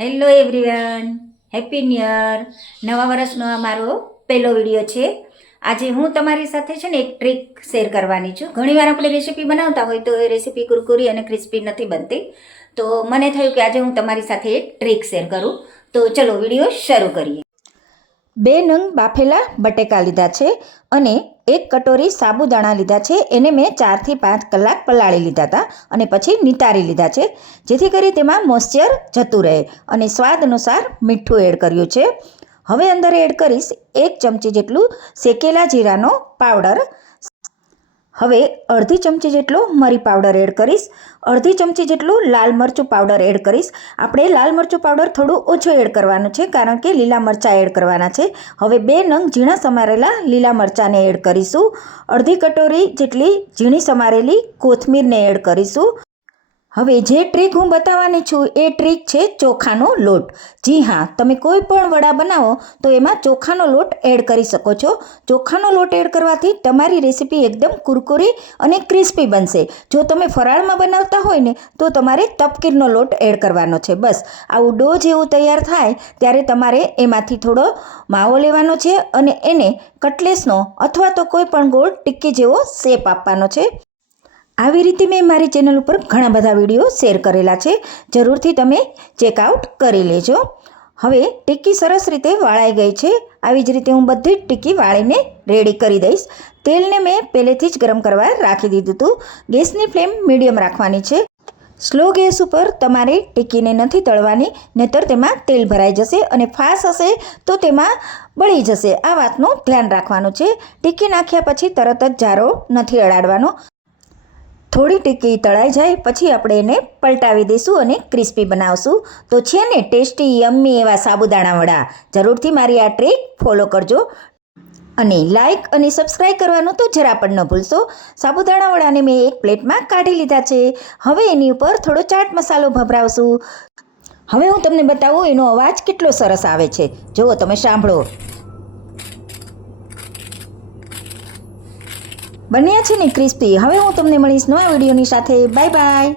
Hello everyone, happy new year. નવા વર્ષનો આ મારો પહેલો વિડીયો છે. આજે હું તમારી સાથે છે ને એક ટ્રીક શેર કરવાની છું. ઘણીવાર આપણે રેસીપી બનાવતા હોય તો એ રેસીપી કુરકુરી અને ક્રિસ્પી નથી બનતી. તો મને થયું કે આજે હું તમારી સાથે એક ટ્રીક શેર કરું. તો ચલો વિડીયો શરૂ કરીએ. 2 નંગ બાફેલા બટેકા લીધા છે અને 1 કટોરી સાબુદાણા લીધા છે. એને મેં 4 થી 5 કલાક પલાળી લીધા હતા અને પછી નિતારી લીધા છે, જેથી કરી તેમાં મોઇશ્ચર જતું રહે. અને સ્વાદ અનુસાર મીઠું એડ કર્યું છે. હવે અંદર એડ કરીશ 1 ચમચી જેટલું શેકેલા જીરાનો પાવડર. હવે અડધી ચમચી જેટલો મરી પાવડર એડ કરીશ. અડધી ચમચી જેટલું લાલ મરચું પાવડર એડ કરીશ. આપણે લાલ મરચું પાવડર થોડું ઓછું એડ કરવાનું છે, કારણ કે લીલા મરચાં એડ કરવાના છે. હવે 2 નંગ ઝીણા સમારેલા લીલા મરચાંને એડ કરીશું. અડધી કટોરી જેટલી ઝીણી સમારેલી કોથમીરને એડ કરીશું. હવે જે ટ્રીક હું બતાવવાની છું એ ટ્રીક છે ચોખાનો લોટ. જી હા, તમે કોઈ પણ વડા બનાવો તો એમાં ચોખાનો લોટ એડ કરી શકો છો. ચોખાનો લોટ એડ કરવાથી તમારી રેસીપી એકદમ કુરકુરી અને ક્રિસ્પી બનશે. જો તમે ફરાળમાં બનાવતા હોય ને તો તમારે તપકીરનો લોટ એડ કરવાનો છે. બસ આવું ડો જેવું તૈયાર થાય ત્યારે તમારે એમાંથી થોડો માવો લેવાનો છે અને એને કટલેસનો અથવા તો કોઈ પણ ગોળ ટિક્કી જેવો શેપ આપવાનો છે. આવી રીતે મેં મારી ચેનલ ઉપર ઘણા બધા વિડીયો શેર કરેલા છે, જરૂરથી તમે ચેકઆઉટ કરી લેજો. હવે ટિક્કી સરસ રીતે વાળાઈ ગઈ છે. આવી જ રીતે હું બધી જ ટિક્કી વાળીને રેડી કરી દઈશ. તેલને મેં પહેલેથી જ ગરમ કરવા રાખી દીધું હતું. ગેસની ફ્લેમ મીડિયમ રાખવાની છે. સ્લો ગેસ ઉપર તમારે ટિક્કીને નથી તળવાની, નહીંતર તેમાં તેલ ભરાઈ જશે અને ફાસ્ટ હશે તો તેમાં બળી જશે. આ વાતનું ધ્યાન રાખવાનું છે. ટિક્કી નાખ્યા પછી તરત જ જારો નથી અડાડવાનો. થોડી ટિક્કી તળાઈ જાય પછી આપણે એને પલટાવી દઈશું અને ક્રિસ્પી બનાવશું. તો છે ને ટેસ્ટી યમ્મી એવા સાબુદાણા વડા. જરૂરથી મારી આ ટ્રીક ફોલો કરજો અને લાઇક અને સબસ્ક્રાઈબ કરવાનું તો જરા પણ ન ભૂલશો. સાબુદાણા વડાને મેં એક પ્લેટમાં કાઢી લીધા છે. હવે એની ઉપર થોડો ચાટ મસાલો ભભરાવશું. હવે હું તમને બતાવું એનો અવાજ કેટલો સરસ આવે છે. જુઓ, તમે સાંભળો. બન્યા છે ને ક્રિસ્પી. હવે હું તમને મળીશ નવા વિડીયોની સાથે. Bye bye.